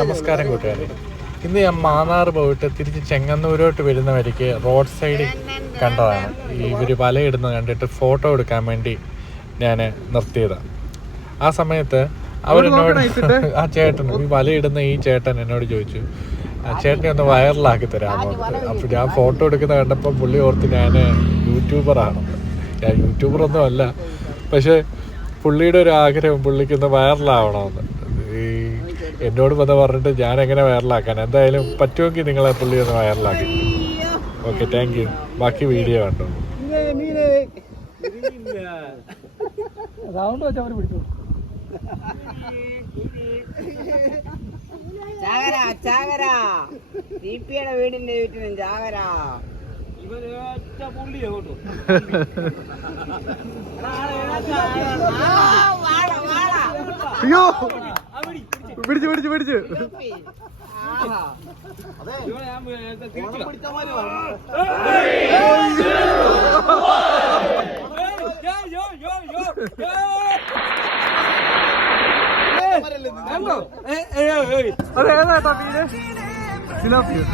നമസ്കാരം കൂട്ടുകാരെ. ഇന്ന് ഞാൻ മാന്നാർ പോയിട്ട് തിരിച്ച് ചെങ്ങന്നൂരോട്ട് വരുന്ന വഴിക്ക് റോഡ് സൈഡിൽ കണ്ടതാണ്. ഇവർ വലയിടുന്നത് കണ്ടിട്ട് ഫോട്ടോ എടുക്കാൻ വേണ്ടി ഞാൻ നിർത്തിയതാണ്. ആ സമയത്ത് അവരെന്നോട് ആ ചേട്ടൻ, ഈ വലയിടുന്ന ഈ ചേട്ടൻ എന്നോട് ചോദിച്ചു, ചേട്ടനെ ഒന്ന് വൈറലാക്കി തരാമോ? അപ്പോൾ ഞാൻ ഫോട്ടോ എടുക്കുന്ന കണ്ടപ്പോൾ പുള്ളി ഓർത്ത് ഞാൻ യൂട്യൂബറാണെന്ന്. ഞാൻ യൂട്യൂബറൊന്നും അല്ല, പക്ഷേ പുള്ളിയുടെ ഒരു ആഗ്രഹം പുള്ളിക്കൊന്ന് വൈറലാവണമെന്ന്. ഈ എന്നോട് വന്ന് പറഞ്ഞിട്ട് ഞാൻ എങ്ങനെ വൈറലാക്കാൻ, എന്തായാലും പറ്റുമെങ്കിൽ നിങ്ങളെ പുള്ളി ഒന്ന് വൈറലാക്കി. Okay, thank you. ബാക്കി വീഡിയോ കണ്ടോ. വീടിന്റെ വീട്ടിലും ചാകര അയ്യോ, പിടിച്ചു പിടിച്ചു പിടിച്ചു. അതേതാ മീന്? സിലോപ്പിയോ?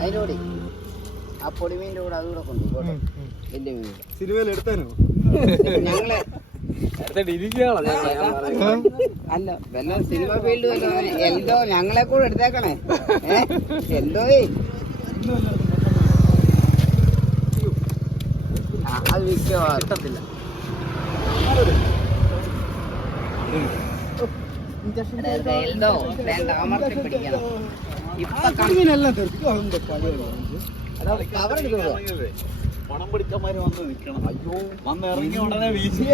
അതിനോട് ആ പൊടിമീൻ്റെ കൂടെ അതുകൂടെ കൊണ്ടുപോട്ടെ. വലിയ മീൻ സിനിമയിൽ എടുത്താനോ? ഞങ്ങളെ അല്ല, വല്ല സിനിമ ഫീൽഡ് വല്ല എന്തോ ഞങ്ങളെ കൂടെ എടുത്തേക്കണേ. എന്തോ അത് വിശ്വത്തില്ല. എന്തോ വേണ്ട, അമർത്തി പിടിക്കണം. ഇപ്പൊ പണം പിടിച്ചമാര് വന്ന് നിൽക്കണം. അയ്യോ, വന്ന് ഇറങ്ങി ഉടനെ വീശി